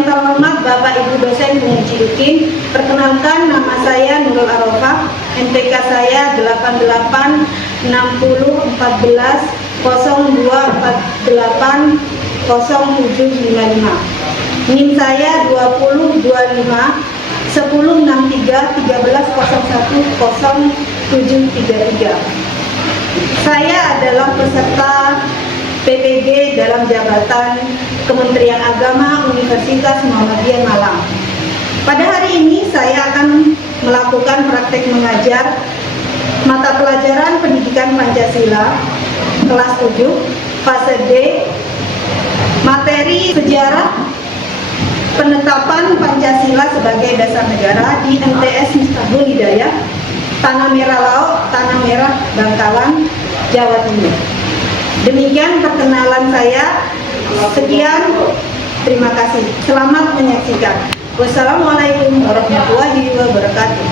Yang terhormat Bapak Ibu dosen penguji UKIM, perkenalkan nama saya Nurul Arofah, NPK saya 8860148024800755. NIM saya 2025-1063-1301-0733. Saya adalah peserta PPG dalam jabatan Kementerian Agama Universitas Muhammadiyah Malang. Pada hari ini saya akan melakukan praktek mengajar mata pelajaran Pendidikan Pancasila kelas 7 fase D, materi sejarah penetapan Pancasila sebagai dasar negara di MTS Miftahul Hidayah, Tanah Merah Laut, Tanah Merah, Bangkalan, Jawa Timur. Demikian perkenalan saya. Sekian, terima kasih. Selamat menyaksikan. Wassalamualaikum warahmatullahi wabarakatuh.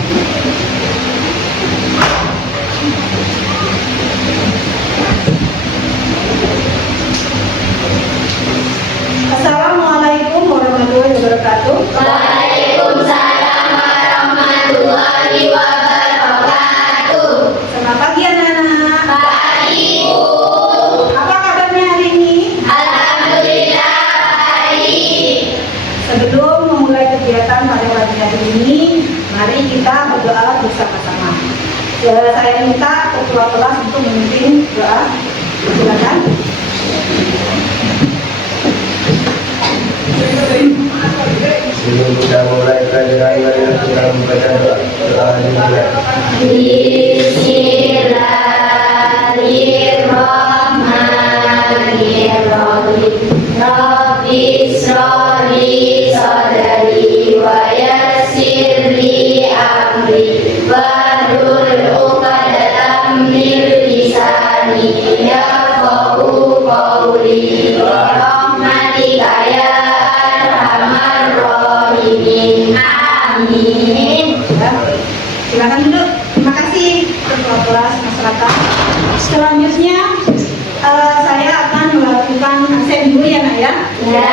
Assalamualaikum warahmatullahi wabarakatuh. Waalaikumsalam warahmatullahi wabarakatuh. Selamat pagi anak-anak. Pagi, Bu. Apa kabarnya hari ini? Alhamdulillah baik. Sebelum memulai kegiatan pada pagi hari ini, mari kita berdoa bersama-sama. Saya minta ketua kelas untuk memimpin doa. Silakan. Sebelum kita mulai pelajaran, mari kita membaca doa dimulai. Bismillahirrahmanirrahim. Rabbi shrah li sadri wa yassir li amri wahlul 'uqdatam min lisani yafqahu qawli rahmatika ya arhamar rahimin. Amin. Ya, silakan duduk. Terima kasih ketua kelas masyarakat. Selanjutnya saya akan melakukan absen dulu ya nak ya. Ya.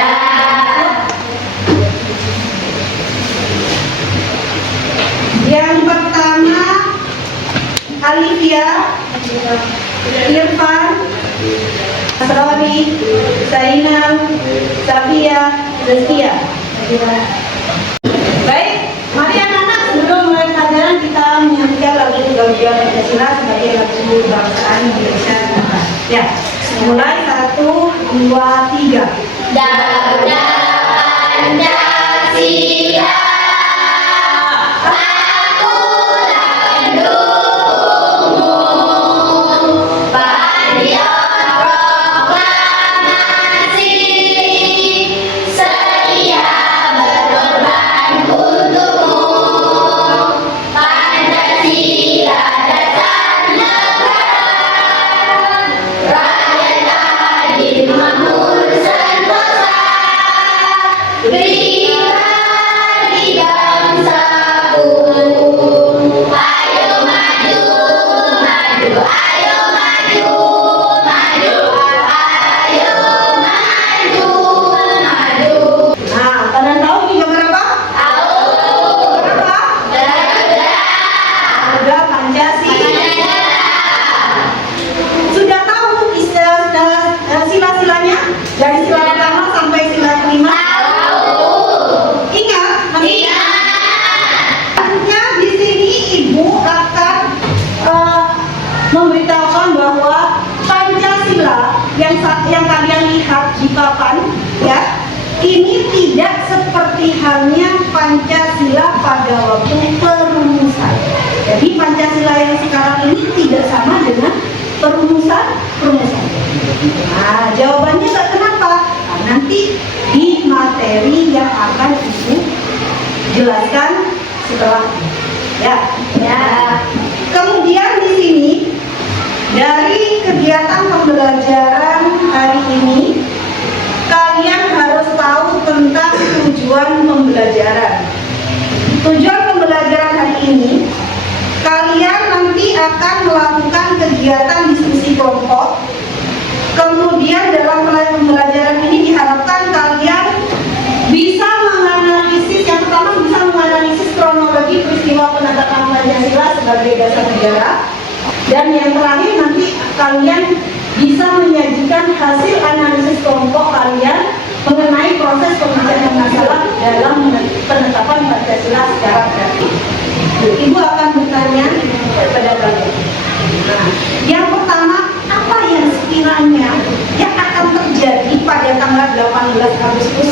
Yang pertama Alifia, Irfan, Asrawi, Zainal, Safia, Zaskia. Baik, mari anak-anak sebelum mulai pelajaran kita menyanyikan lagu Garuda Pancasila sebagai lagu kebangsaan Indonesia. Ya, mulai 1, 2, 3. Garuda Pancasila, akulah pendukungmu. Patriot proklamasi, setia berkorban untukmu. Pancasila dasar negara, rakyat adil makmur sentosa, pribadi bangsaku. Ayo maju, maju, ayo maju, maju, ayo maju, maju. Nah, kalian tahu ini gambar apa? Tahu, Apa? Garuda Garuda Pancasila. Sudah tahu sila-silanya? Dari sila pertama sampai sila kelima? tahu. Ingat? Iya. Selanjutnya di sini Ibu akan memberitahukan bahwa Pancasila yang kalian lihat di papan ya, ini tidak seperti halnya Pancasila pada waktu perumusan. Jadi Pancasila yang sekarang ini tidak sama dengan perumusan. Nah, jawabannya nggak kenapa? Nah, nanti di materi yang akan Ibu jelaskan setelah ini. Ya. Kemudian di sini dari kegiatan pembelajaran hari ini kalian harus tahu tentang tujuan pembelajaran. Tujuan pembelajaran hari ini kalian nanti akan melakukan kegiatan diskusi kelompok. Kemudian dalam pembelajaran ini diharapkan kalian bisa sebagai dasar negara. Dan yang terakhir nanti kalian bisa menyajikan hasil analisis kelompok kalian mengenai proses pemecatan masalah dalam penetapan Pancasila secara praktis. Ibu akan bertanya kepada kalian. Nah, yang pertama, apa yang sekiranya yang akan terjadi pada tanggal 18 Agustus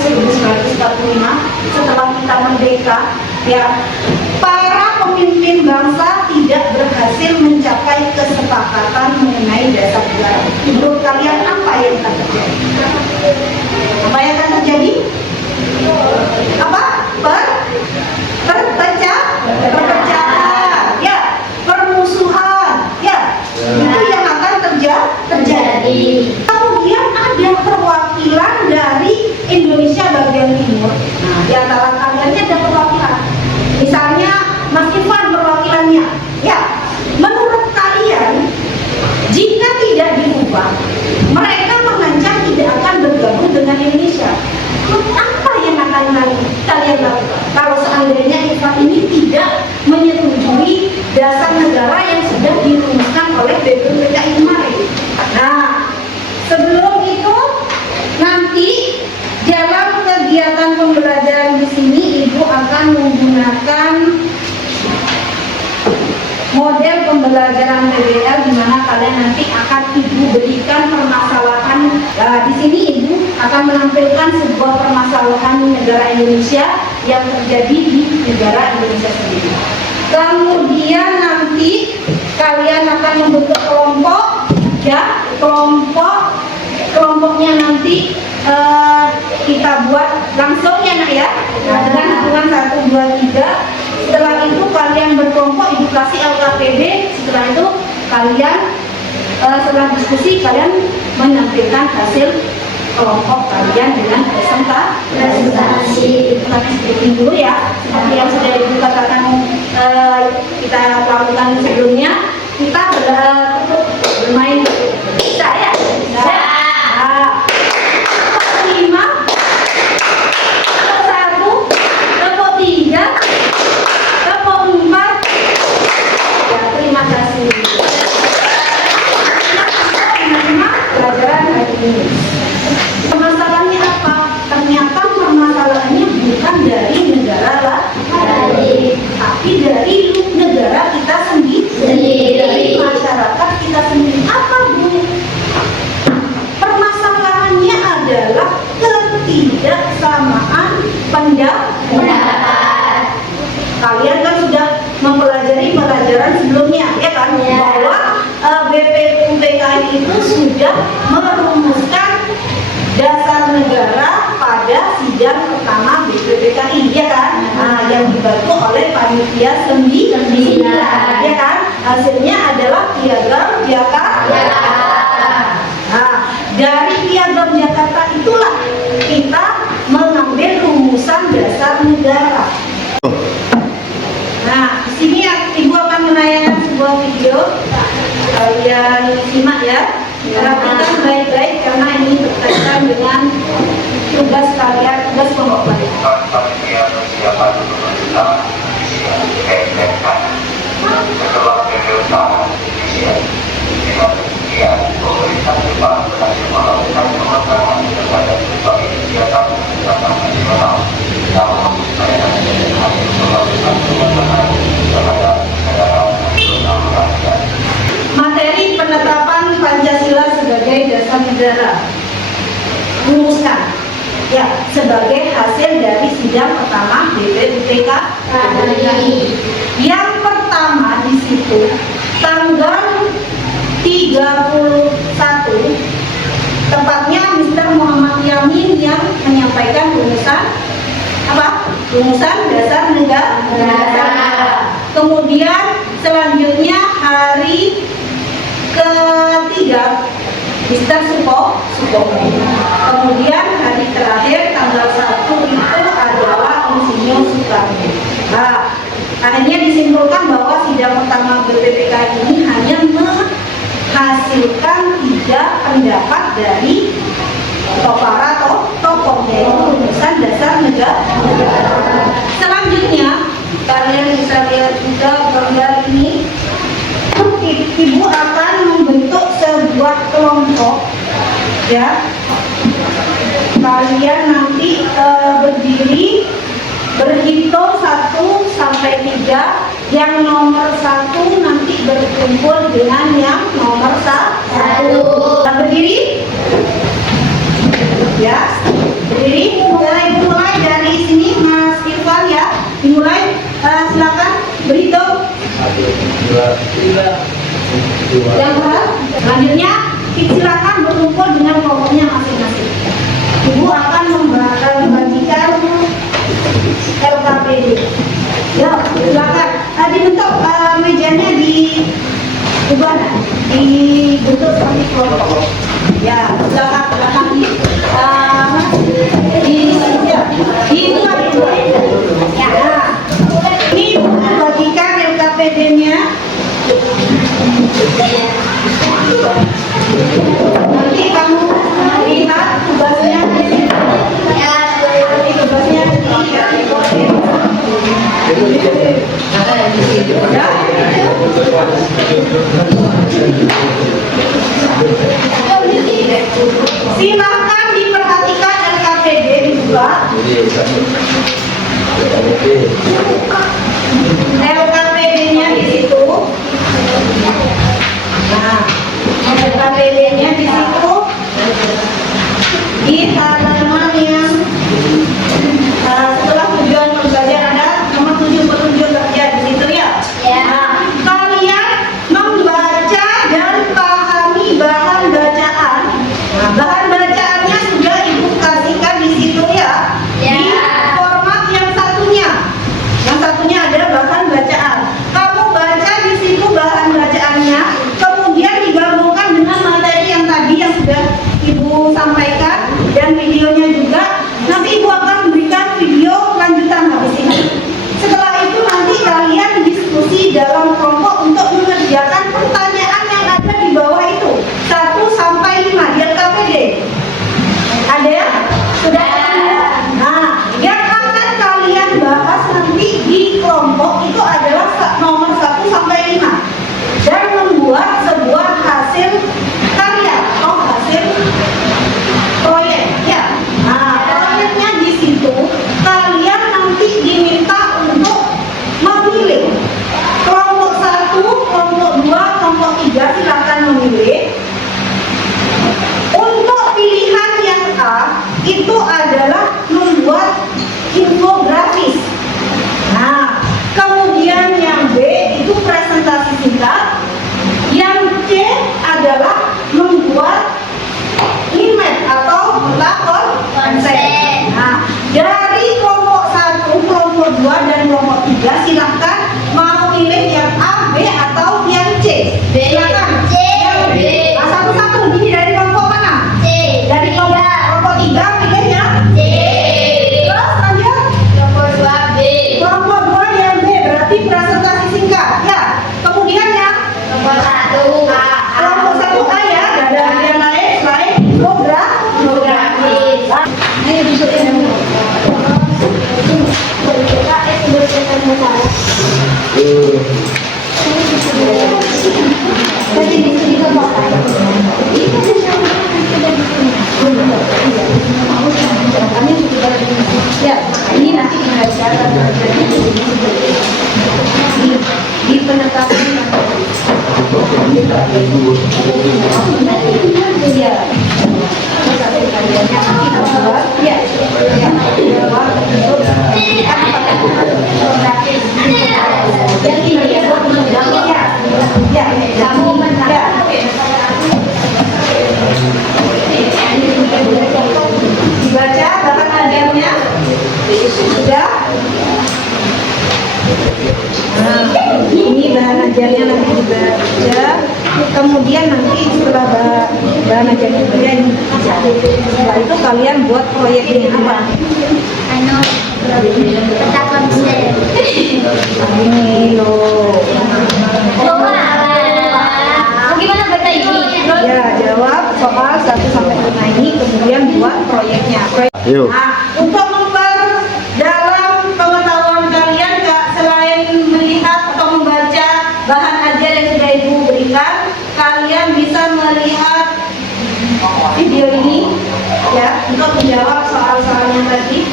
1945 setelah kita merdeka, ya, para pemimpin bangsa tidak berhasil mencapai kesepakatan mengenai dasar negara. Menurut kalian apa yang akan terjadi? Apa yang akan terjadi? Apa? Perpecahan, ya, permusuhan, ya, itu yang akan terjadi. Kemudian ada perwakilan dari Indonesia bagian timur. Nah, di antara kalian ada perwakilan. Misalnya Mas Ivan perwakilannya. Ya, menurut kalian jika tidak diubah, mereka mengancam tidak akan bergabung dengan Indonesia. Apa yang akan kalian lakukan kalau seandainya Ivan ini tidak menyetujui dasar negara yang sudah dirumuskan oleh BPUPKI kemarin? Nah, sebelum itu nanti dalam kegiatan pembelajaran di sini Ibu akan menggunakan model pembelajaran PBL di mana kalian nanti akan Ibu berikan permasalahan. Di sini Ibu akan menampilkan sebuah permasalahan negara Indonesia yang terjadi di negara Indonesia sendiri. Kemudian nanti kalian akan membentuk kelompok, ya, kelompoknya nanti kita buat langsung ya nak ya, dengan hitungan 1, 2, 3. Setelah itu kalian berkelompok, Ibu kasih LKPD. Setelah itu kalian setelah diskusi kalian menampilkan hasil kelompok kalian dengan presentasi. Seperti dulu ya, seperti yang sudah Ibu katakan kita lakukan sebelumnya. Kita bermain bisa ya? Bisa. Terima kasih. Pelajaran hari ini. Permasalahannya apa? Ternyata permasalahannya bukan dari negara lain, tapi dari negara kita sendiri, dari masyarakat kita sendiri. Apa Bu? Permasalahannya adalah ketidaksamaan pendapat. Kalian kan sudah mempelajari pelajaran sebelumnya, ya kan? Ya. Bahwa BPUPKI itu sudah merumuskan dasar negara pada sidang pertama BPUPKI, ya kan? Nah, yang dibantu oleh panitia 9, ya kan? Hasilnya adalah Piagam Jakarta. Nah, dari Piagam Jakarta itulah kita mengambil rumusan dasar negara. Nah, di sini Ibu akan menayangkan sebuah video. Kalian simak ya. Perhatikan baik-baik karena ini berkaitan dengan tugas kalian, tugas kelompok kalian. Materi penetapan Pancasila sebagai dasar negara rumuskan ya sebagai hasil dari sidang pertama BPUPKI. Yang pertama di situ tanggal 31 tepatnya Mr. Muhammad Yamin yang menyampaikan rumusan apa? Rumusan dasar negara. Kemudian selanjutnya hari ketiga Mr. Supomo. Kemudian hari terakhir tanggal 1 itu adalah Insinyur Soekarno. Nah, akhirnya disimpulkan bahwa sidang pertama BPUPKI ini hanya menghasilkan 3 pendapat dari para tokoh, yaitu rumusan dasar negara. Selanjutnya kalian bisa lihat juga gambar ini. berhitung 1 sampai 3. Yang nomor 1 nanti berkumpul dengan yang nomor 1. Berdiri. Ya, berdiri. Mulai dari sini Mas Irfan ya. Dimulai. Silakan berhitung. 1, 2, 3. Yang berat. Selanjutnya silakan berkumpul dengan kelompoknya masing-masing. Ibu akan membagikan LKPD. Ya, silakan. Dibentuk mejanya diubah, dibentuk seperti kelompok. Ya, silakan dibuat. Ya, ini bagikan LKPD-nya. Nanti kamu lihat tugasnya. Nanti tugasnya silakan diperhatikan LKPD dibuat. LKPD-nya di situ. Nah, LKPD-nya di situ di halaman yang setelah tujuan pembelajaran ada nomor 7 petunjuk kerja di situ ya. Nah, kalian membaca dan pahami bahan bacaan. Nah, bahan bacaannya sudah Ibu kasihkan di situ ya. Di format yang satunya. Yang satunya ada bahan bacaan. Kamu baca di situ bahan bacaannya, kemudian digabungkan dengan materi yang tadi yang sudah Ibu sampaikan dan videonya juga. Nanti Ibu akan memberikan video lanjutan habis ini. Setelah itu nanti kalian diskusi dalam kelompok untuk mengerjakan pertanyaan yang ada di bawah itu 1 sampai 5 di LKPD. Ada ya? Sudah ada. Nah, yang akan kalian bahas nanti di kelompok itu adalah nomor 1 sampai 5 dan membuat sebuah hasil karya atau hasil proyek ya. Nah, proyeknya di situ kalian nanti diminta untuk memilih kelompok 1, kelompok 2, kelompok 3 silakan memilih. Untuk pilihan yang A itu adalah membuat infografis. Nah, kemudian yang B itu presentasi singkat. Yang C adalah membuat image atau konsep. Nah, dari kelompok 1, kelompok 2 dan kelompok 3 silahkan mau pilih yang A, B atau yang C. Silakan. Yang B. Nah, satu-satu. Ini dari kelompok mana? C. Dari kelompok 3 pilih yang C. Terus lanjut. Kelompok 2 B. Kelompok 2 yang B berarti presentasi singkat. Ya. Kemudian yang kelompok 1 A. Kelompok 1 A ya. Ada yang lain selain infografis. Ayo disuruh. Ya, ini nanti di penetapan ya. Dibaca bahan ajarnya sudah. Nah, ini bahan ajarnya nanti dibaca. Kemudian nanti setelah bahan ajarnya dibaca, setelah itu kalian buat proyeknya apa? Peta konsep. Ini loh. Gimana peta ini? Ya, jawab soal 1 sampai 5 ini, kemudian buat proyeknya. Yuk. Nah, untuk memperdalam pengetahuan kalian, Kak, selain melihat atau membaca bahan ajar yang sudah Ibu berikan, kalian bisa melihat video ini ya untuk menjawab soal-soalnya tadi.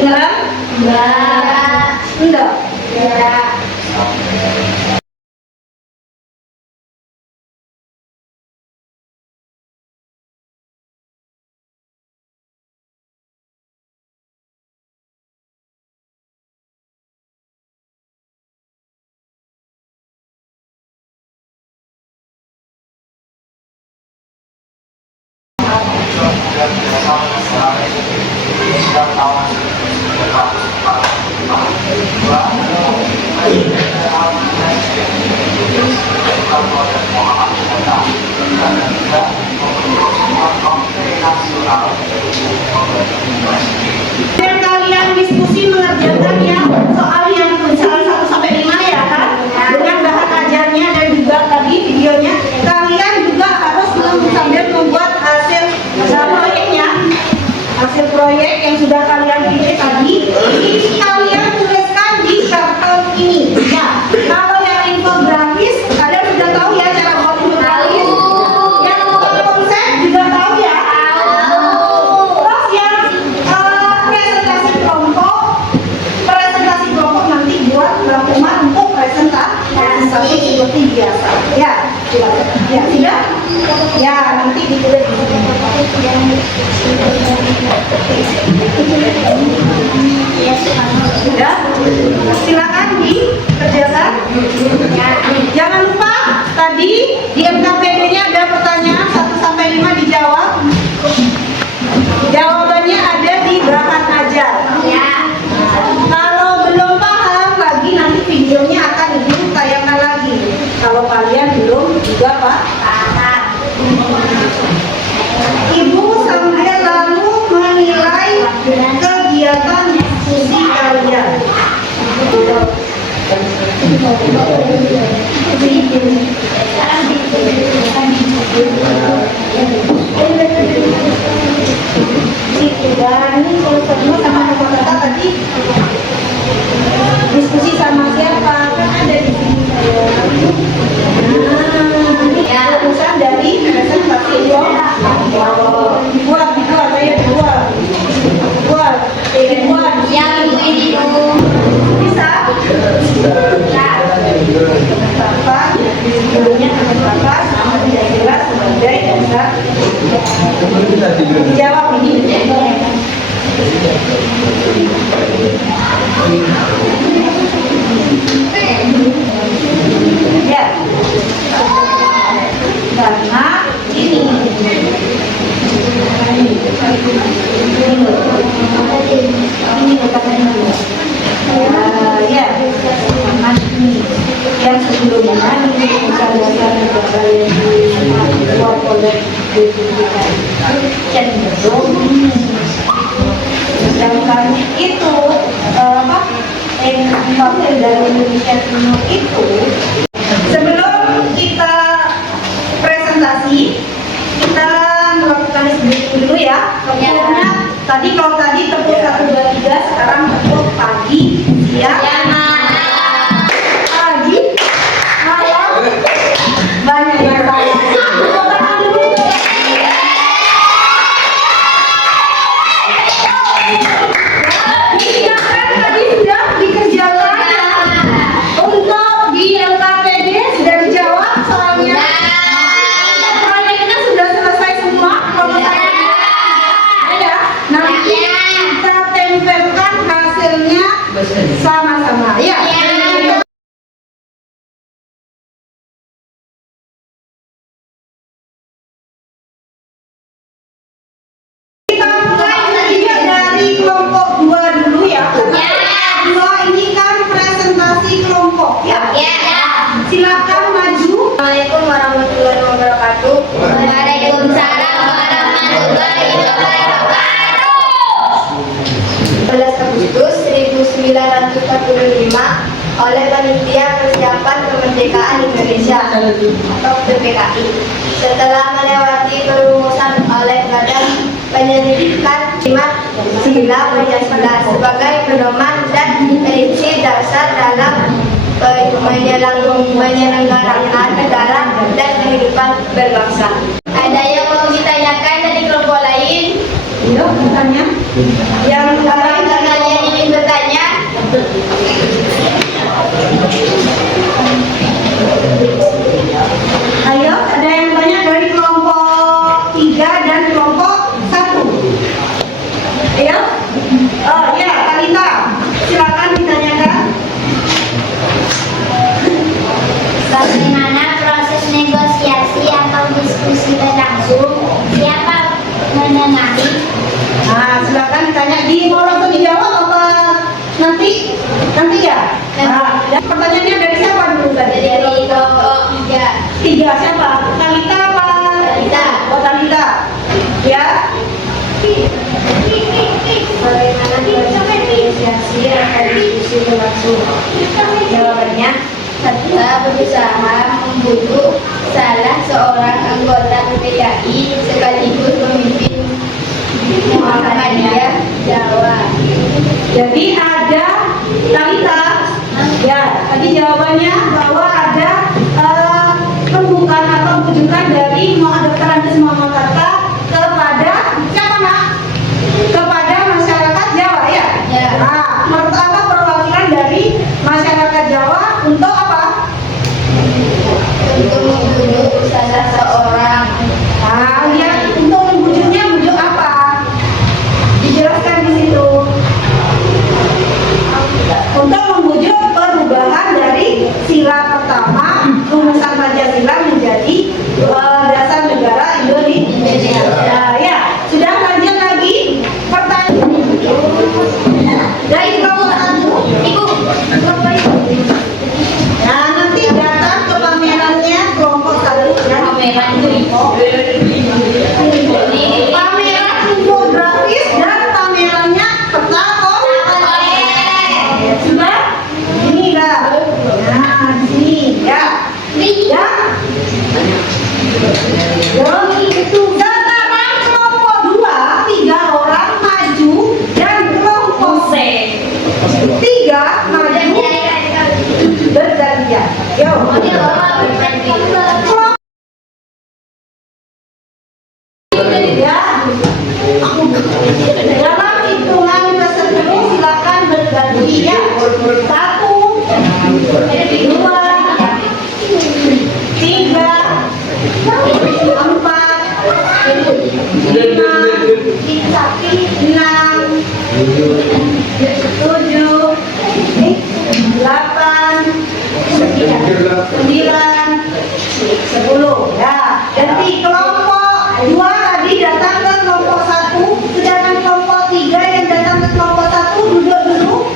Kedengeran? Enggak. Dan kalian diskusi mengerjakan ya soal yang salah 1 sampai 5 ya kan, dengan bahan ajarnya dan juga tadi videonya. Kalian juga harus sambil membuat hasil proyeknya, hasil proyek yang sudah kalian pilih tadi. Ini kalian tuliskan di karton ini. Ya, kalau yang infografis kalian sudah tahu ya cara buat infografis. Yang konsep juga tahu ya. Terus yang presentasi kelompok nanti buat rangkuman untuk presentasi seperti biasa. Ya, ya sudah. Ya nanti ditulis di sini. Sudah, silakan dikerjakan. Jangan lupa tadi di MKPD-nya ada pertanyaan 1 sampai 5 dijawab. Jawabannya ada di bahan ajar. Kalau belum paham lagi nanti videonya akan ibu tayangkan lagi. Kalau kalian belum juga paham. Ibu sambil lalu menilai kegiatan diskusi kalian. Dan ini kalau ketemu sama kata tadi diskusi sama siapa? Kan ada di sini saya. Ya, urusan dari presentasi buat Ya, Ibu ini bisa bapak sebelumnya bapak sama tidak jelas sebagai dasar dijawab ini. Ya, karena ini ya, yang sebelumnya ini dasar kalian dibuat oleh cenderung sedangkan itu dari Indonesia Timur itu. Sebelum kita presentasi, kita melakukan briefing dulu ya. Kemudiannya tadi kalau tadi tepuk 1, 2, 3, sekarang tepuk pagi, siang, pagi, malam, banyak yang salah. Tadi sudah dikerjakan untuk di LKPD sudah dijawab soalnya. Proyeknya sudah selesai semua. Kalau saya ya, nanti kita tempelkan hasilnya sama-sama. Ya. Kita mulai tadinya dari kelompok 2 dulu ya. Dua ini kan presentasi kelompok ya. Silakan maju. Assalamualaikum warahmatullahi wabarakatuh. Waalaikumsalam warahmatullahi wabarakatuh. 11 Agustus 1945 oleh Panitia Persiapan Kemerdekaan Indonesia atau PPKI. Setelah melewati perumusan oleh Badan Penyelidikan Sila Pancasila sebagai pedoman dan prinsip dasar dalam menyelenggarakan negara dan kehidupan berbangsa. Ada yang mau ditanyakan dari kelompok lain? Yuk, bertanya. Yang lain Yang Ayo, ada yang tanya dari kelompok 3 dan kelompok 1. Ayo. Oh ya, Kalita, silakan ditanyakan. Bagaimana proses negosiasi atau diskusi berlangsung? Siapa menengahi? Nah, silakan ditanya. Mau langsung dijawab apa nanti? Nanti ya. Nah, dan pertanyaannya dari siapa dulu tadi? Dari kelompok 3. 3 siapa? Kalita apa? Kalita. Oh, Kalita. Ya. Bagaimana proses negosiasi atau diskusi berlangsung? Jawabannya, kita berusaha membujuk salah seorang anggota PPKI sekaligus pemimpin Muhammadiyah Jawa. Jadi ada Kalita. Ya, tadi jawabannya bahwa ada pembukaan atau bujukan dari Muhammadiyah Muhammadiyah kepada siapa nak? Kepada masyarakat Jawa ya. Ya. Nah, menurut apa perwakilan dari masyarakat Jawa untuk apa? Untuk membujuk salah seorang. Nah, ya untuk membujuknya bujuk apa? Dijelaskan di situ. Untuk membujuk perubahan dari sila pertama rumusan Pancasila menjadi dasar negara Indonesia. Nah, ya, sudah lanjut lagi pertanyaan dari kelompok 1. Ibu, Nah, nanti datang ke pamerannya kelompok 1 dan pameran pameran infografis dan pamerannya peta sudah ini dah. Nah, di sini ya. Ya. Sekarang kelompok 2 3 orang maju dan kelompok 3 maju bergantian. Yo. Ya. Dalam hitungan tersebut silakan berganti ya. 1, 2, 3, 4, 5, 6, 7, 8, 9, 10. Ya, ganti kelompok 2 tadi datang ke kelompok 1, sedangkan kelompok 3 yang datang ke kelompok 1 duduk dulu.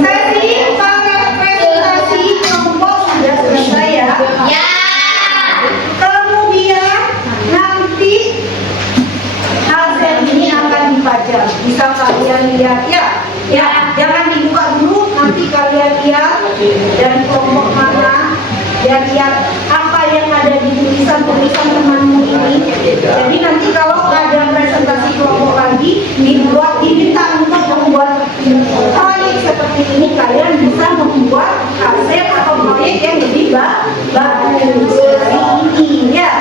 Sesi presentasi kelompok sudah selesai ya. Ya. Kemudian nanti hasil ini akan dipajang. Bisa kalian lihat ya. Ya, jangan dibuka dulu. Nanti kalian lihat dari kelompok mana. Dan lihat apa yang ada di tulisan-tulisan temanmu ini. Jadi nanti kalau ada presentasi kelompok lagi diminta untuk membuat proyek seperti ini, kalian bisa membuat hasil atau proyek yang lebih bagus dari ini ya.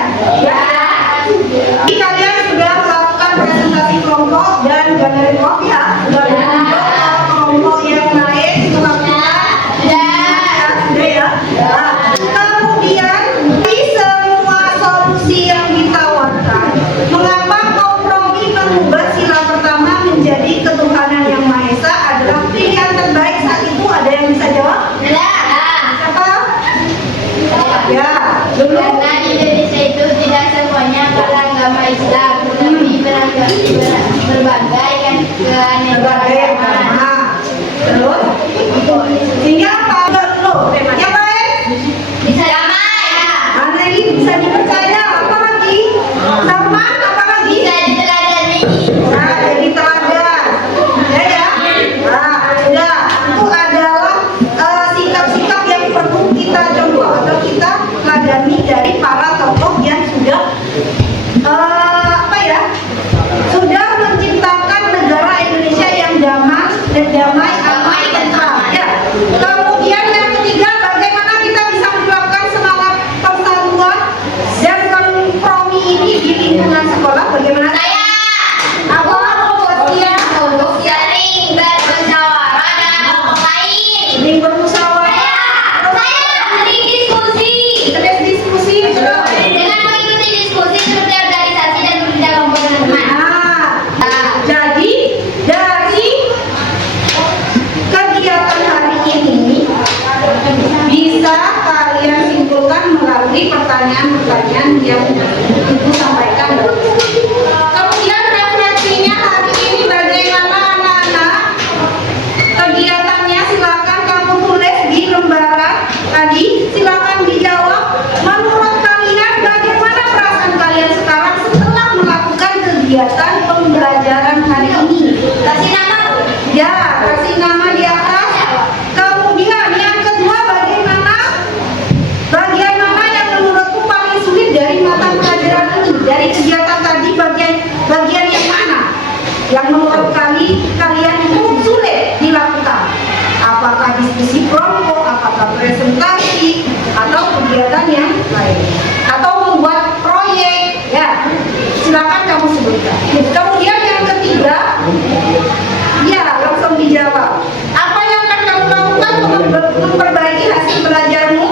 Jadi kalian sudah melakukan presentasi kelompok dan galeri kelompok ya. Sudah menunjuk kelompok yang lain melakukan sudah ya. Nah, kemudian di semua solusi yang ditawarkan, mengapa kompromi mengubah sila pertama menjadi ketuhanan yang Maha Esa adalah pilihan terbaik saat itu? Ada yang bisa jawab? Siapa? Ya, dulu. Karena Indonesia itu tidak semuanya beragama Islam, tetapi berbagai Berbagai agama. Terus? Sehingga apa? Loh, yang lain? bisa damai, Mana ini bisa dipercaya? Apa lagi? Sama? Apa lagi? bisa diteladani. Nah, jadi teladan. Ya ya. Nah, sudah. Itu adalah sikap-sikap yang perlu kita contoh atau kita teladani dari para tokoh yang sudah sudah menciptakan negara Indonesia yang damai, aman, tentram. Ya. Kemudian yang ketiga, bagaimana kita bisa menerapkan semangat persatuan dan kompromi ini di lingkungan sekolah? Bagaimana? Saya Apa? sering bermusyawarah dan yang Ibu sampaikan. Kemudian referensinya hari ini bagaimana anak-anak? Kegiatannya silakan kamu tulis di lembaran tadi, silakan dijawab. Menurut kalian bagaimana perasaan kalian sekarang setelah melakukan kegiatan pembelajaran hari ini? Kasih nama? Ya, kasih nama di atas. Kemudian yang kedua bagaimana? Bagian mana yang menurutku paling sulit dari mata pelajaran ini? Dari kegiatan tadi bagian yang mana? Yang menurut kalian itu sulit dilakukan? Apakah diskusi kelompok, apakah presentasi, atau kegiatan yang lain? Atau membuat proyek? Ya, silakan kamu sebutkan. Kemudian yang ketiga, ya langsung dijawab. Apa yang akan kamu lakukan untuk memperbaiki hasil belajarmu?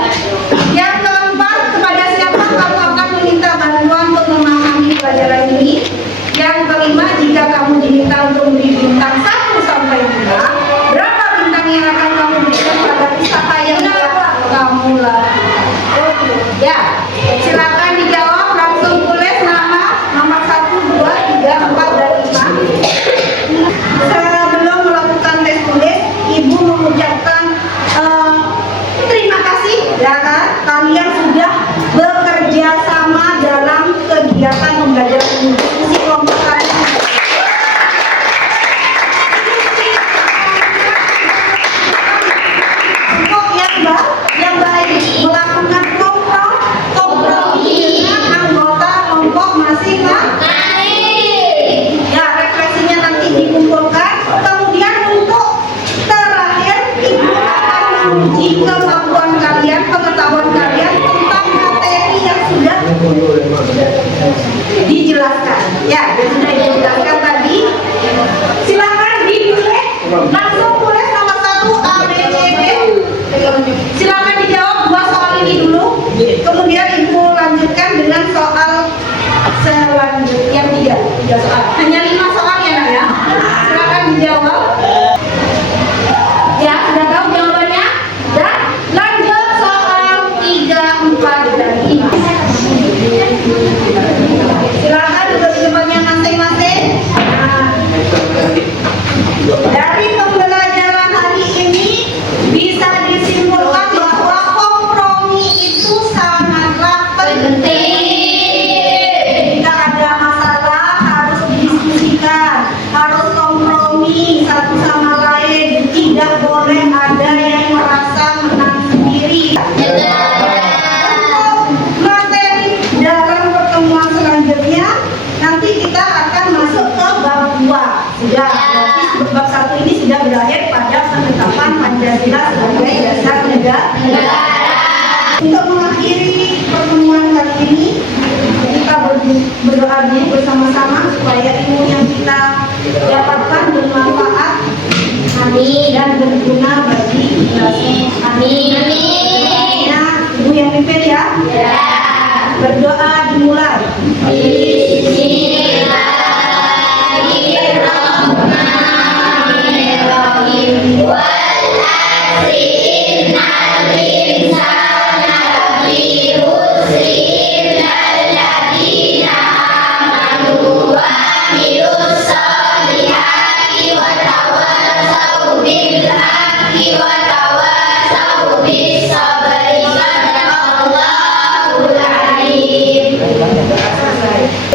Yang keempat, kepada siapa kamu akan meminta bantuan untuk memahami pelajaran ini? Yang kelima, jika kamu diminta untuk memberi bintang 1 sampai 5, berapa bintang yang akan kamu berikan pada usaha yang telah kamu lakukan? Ya, silakan dijawab, langsung tulis nama nomor 1, 2, 3, 4, dan 5. Sebelum melakukan tes tulis, Ibu mengucapkan terima kasih ya kan, kalian sudah bekerja sama dalam kegiatan pembelajaran diskusi kelompok kalian. Yang baik melakukan kompromi dengan anggota kelompok masing-masing. Ya, refleksinya nanti dikumpulkan. Kemudian untuk terakhir, Ibu akan menguji kemampuan kalian, pengetahuan kalian tentang materi yang sudah dijelaskan. Ya, yang sudah dijelaskan tadi. Silakan ditulis, langsung tulis nomor 1 A, B, C, D. Silakan dijawab 2 soal ini dulu. Kemudian Ibu lanjutkan dengan soal selanjutnya yang 3 soal. Hanya 5 soal ya, Nak ya. Silakan dijawab. Ya, sudah tahu jawabannya? Dan lanjut soal 3, 4, dan 5. Silakan duduk di tempatnya masing-masing. Dari pembelajaran hari ini bisa disimpulkan bahwa kompromi itu sangatlah penting. Jika ada masalah harus didiskusikan, harus kompromi satu sama lain, tidak boleh ada yang merasa menang sendiri. Untuk materi dalam pertemuan selanjutnya nanti kita akan masuk ke bab 2. Sudah, berarti bab 1 ini sudah berakhir pada penetapan Pancasila sebagai dasar negara. Untuk mengakhiri pertemuan kali ini, kita berdoa dulu bersama-sama supaya ilmu yang kita dapatkan bermanfaat, amin, dan berguna bagi kita semua. Amin. Ya, Ibu yang pimpin ya. Berdoa dimulai.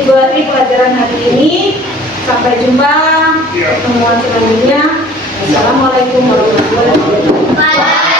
Dari pelajaran hari ini, sampai jumpa pertemuan selanjutnya. Assalamualaikum warahmatullahi wabarakatuh.